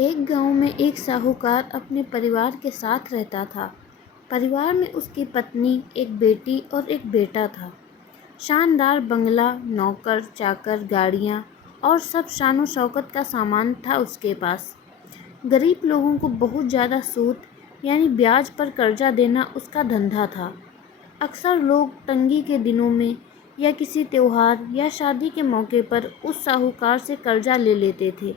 एक गांव में एक साहूकार अपने परिवार के साथ रहता था। परिवार में उसकी पत्नी, एक बेटी और एक बेटा था। शानदार बंगला, नौकर चाकर, गाड़ियाँ और सब शानो शौकत का सामान था उसके पास। गरीब लोगों को बहुत ज़्यादा सूद यानी ब्याज पर कर्जा देना उसका धंधा था। अक्सर लोग तंगी के दिनों में या किसी त्योहार या शादी के मौके पर उस साहूकार से कर्जा ले लेते थे।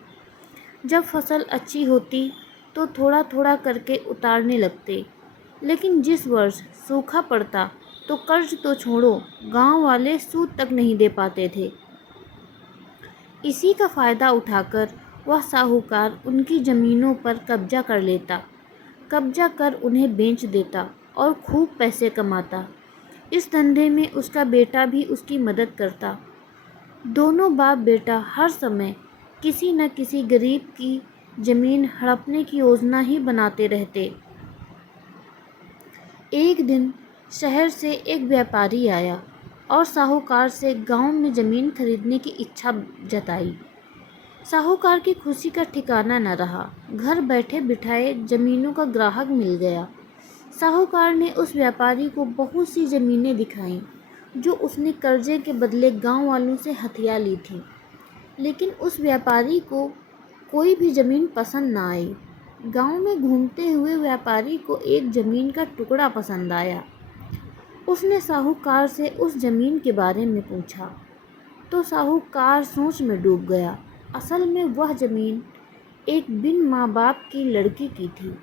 जब फसल अच्छी होती तो थोड़ा थोड़ा करके उतारने लगते, लेकिन जिस वर्ष सूखा पड़ता तो कर्ज तो छोड़ो, गांव वाले सूद तक नहीं दे पाते थे। इसी का फ़ायदा उठाकर वह साहूकार उनकी ज़मीनों पर कब्जा कर लेता, कब्जा कर उन्हें बेच देता और खूब पैसे कमाता। इस धंधे में उसका बेटा भी उसकी मदद करता। दोनों बाप बेटा हर समय किसी न किसी गरीब की ज़मीन हड़पने की योजना ही बनाते रहते। एक दिन शहर से एक व्यापारी आया और साहूकार से गांव में ज़मीन खरीदने की इच्छा जताई। साहूकार की खुशी का ठिकाना न रहा। घर बैठे बिठाए ज़मीनों का ग्राहक मिल गया। साहूकार ने उस व्यापारी को बहुत सी ज़मीनें दिखाईं जो उसने कर्जे के बदले गांव वालों से हथिया ली थी, लेकिन उस व्यापारी को कोई भी ज़मीन पसंद ना आई। गांव में घूमते हुए व्यापारी को एक ज़मीन का टुकड़ा पसंद आया। उसने साहूकार से उस ज़मीन के बारे में पूछा तो साहूकार सोच में डूब गया। असल में वह ज़मीन एक बिन माँ बाप की लड़की की थी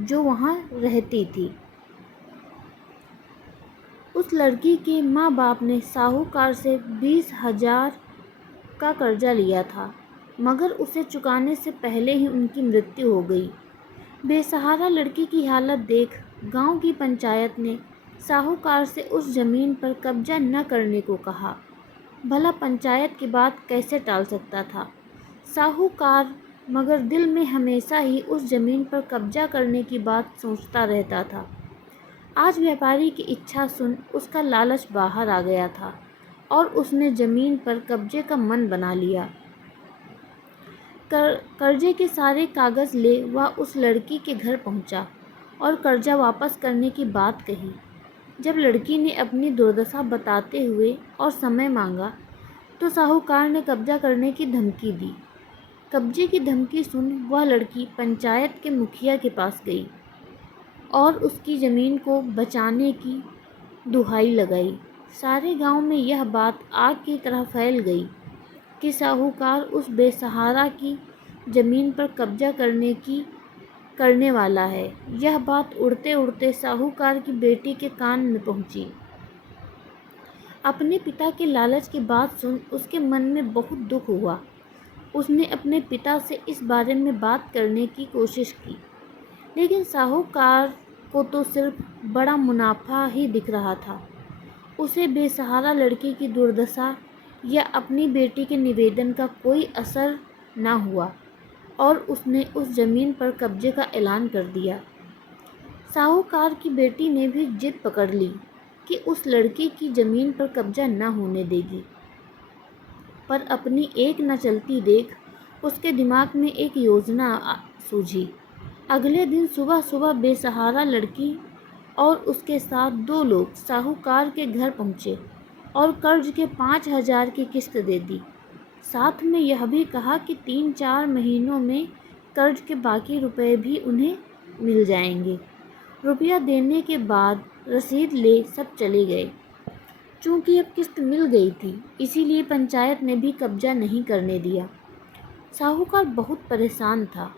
जो वहाँ रहती थी। उस लड़की के माँ बाप ने साहूकार से 20,000 का कर्जा लिया था, मगर उसे चुकाने से पहले ही उनकी मृत्यु हो गई। बेसहारा लड़की की हालत देख गांव की पंचायत ने साहूकार से उस ज़मीन पर कब्जा न करने को कहा। भला पंचायत की बात कैसे टाल सकता था साहूकार, मगर दिल में हमेशा ही उस ज़मीन पर कब्जा करने की बात सोचता रहता था। आज व्यापारी की इच्छा सुन उसका लालच बाहर आ गया था और उसने ज़मीन पर कब्जे का मन बना लिया। कर्जे के सारे कागज़ ले वह उस लड़की के घर पहुंचा और कर्जा वापस करने की बात कही। जब लड़की ने अपनी दुर्दशा बताते हुए और समय मांगा तो साहूकार ने कब्जा करने की धमकी दी। कब्जे की धमकी सुन वह लड़की पंचायत के मुखिया के पास गई और उसकी ज़मीन को बचाने की दुहाई लगाई। सारे गांव में यह बात आग की तरह फैल गई कि साहूकार उस बेसहारा की ज़मीन पर कब्जा करने वाला है। यह बात उड़ते उड़ते साहूकार की बेटी के कान में पहुंची। अपने पिता के लालच की बात सुन उसके मन में बहुत दुख हुआ। उसने अपने पिता से इस बारे में बात करने की कोशिश की, लेकिन साहूकार को तो सिर्फ बड़ा मुनाफा ही दिख रहा था। उसे बेसहारा लड़की की दुर्दशा या अपनी बेटी के निवेदन का कोई असर न हुआ और उसने उस ज़मीन पर कब्जे का ऐलान कर दिया। साहूकार की बेटी ने भी जिद पकड़ ली कि उस लड़की की ज़मीन पर कब्जा न होने देगी, पर अपनी एक न चलती देख उसके दिमाग में एक योजना सूझी। अगले दिन सुबह सुबह बेसहारा लड़की और उसके साथ 2 लोग साहूकार के घर पहुँचे और कर्ज के 5,000 की किस्त दे दी। साथ में यह भी कहा कि 3-4 महीनों में कर्ज के बाकी रुपए भी उन्हें मिल जाएंगे। रुपया देने के बाद रसीद ले सब चले गए। चूँकि अब किस्त मिल गई थी, इसीलिए पंचायत ने भी कब्जा नहीं करने दिया। साहूकार बहुत परेशान था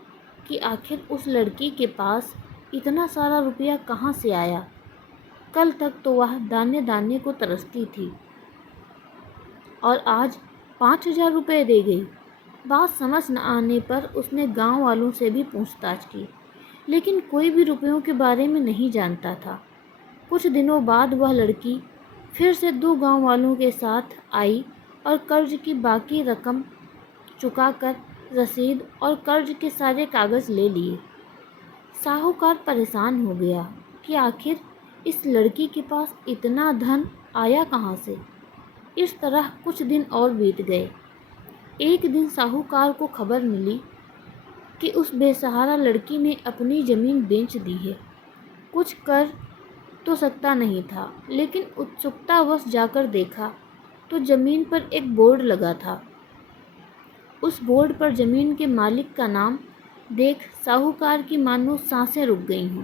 कि आखिर उस लड़की के पास इतना सारा रुपया कहाँ से आया। कल तक तो वह दाने दाने को तरसती थी और आज 5,000 रुपये दे गई। बात समझ न आने पर उसने गांव वालों से भी पूछताछ की, लेकिन कोई भी रुपयों के बारे में नहीं जानता था। कुछ दिनों बाद वह लड़की फिर से 2 गांव वालों के साथ आई और कर्ज की बाकी रकम चुकाकर रसीद और कर्ज के सारे कागज़ ले लिए। साहूकार परेशान हो गया कि आखिर इस लड़की के पास इतना धन आया कहाँ से। इस तरह कुछ दिन और बीत गए। एक दिन साहूकार को खबर मिली कि उस बेसहारा लड़की ने अपनी ज़मीन बेच दी है। कुछ कर तो सकता नहीं था, लेकिन उत्सुकतावश जाकर देखा तो ज़मीन पर एक बोर्ड लगा था। उस बोर्ड पर ज़मीन के मालिक का नाम देख साहूकार की मानो सांसें रुक गई हों।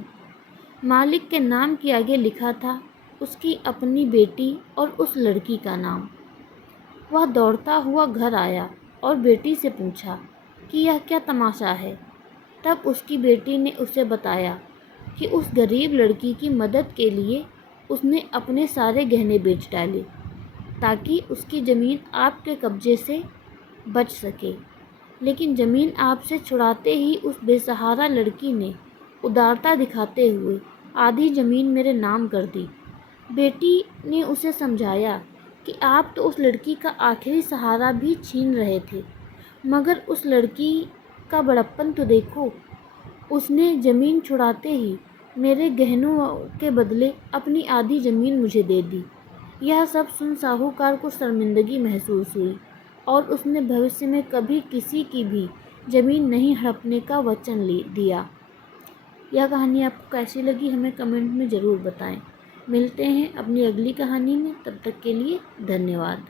मालिक के नाम के आगे लिखा था उसकी अपनी बेटी और उस लड़की का नाम। वह दौड़ता हुआ घर आया और बेटी से पूछा कि यह क्या तमाशा है। तब उसकी बेटी ने उसे बताया कि उस गरीब लड़की की मदद के लिए उसने अपने सारे गहने बेच डाले ताकि उसकी ज़मीन आपके कब्जे से बच सके। लेकिन ज़मीन आपसे छुड़ाते ही उस बेसहारा लड़की ने उदारता दिखाते हुए आधी ज़मीन मेरे नाम कर दी। बेटी ने उसे समझाया कि आप तो उस लड़की का आखिरी सहारा भी छीन रहे थे, मगर उस लड़की का बड़प्पन तो देखो। उसने ज़मीन छुड़ाते ही मेरे गहनों के बदले अपनी आधी ज़मीन मुझे दे दी। यह सब सुन साहूकार को शर्मिंदगी महसूस हुई और उसने भविष्य में कभी किसी की भी ज़मीन नहीं हड़पने का वचन दिया। यह कहानी आपको कैसी लगी हमें कमेंट में ज़रूर बताएं। मिलते हैं अपनी अगली कहानी में, तब तक के लिए धन्यवाद।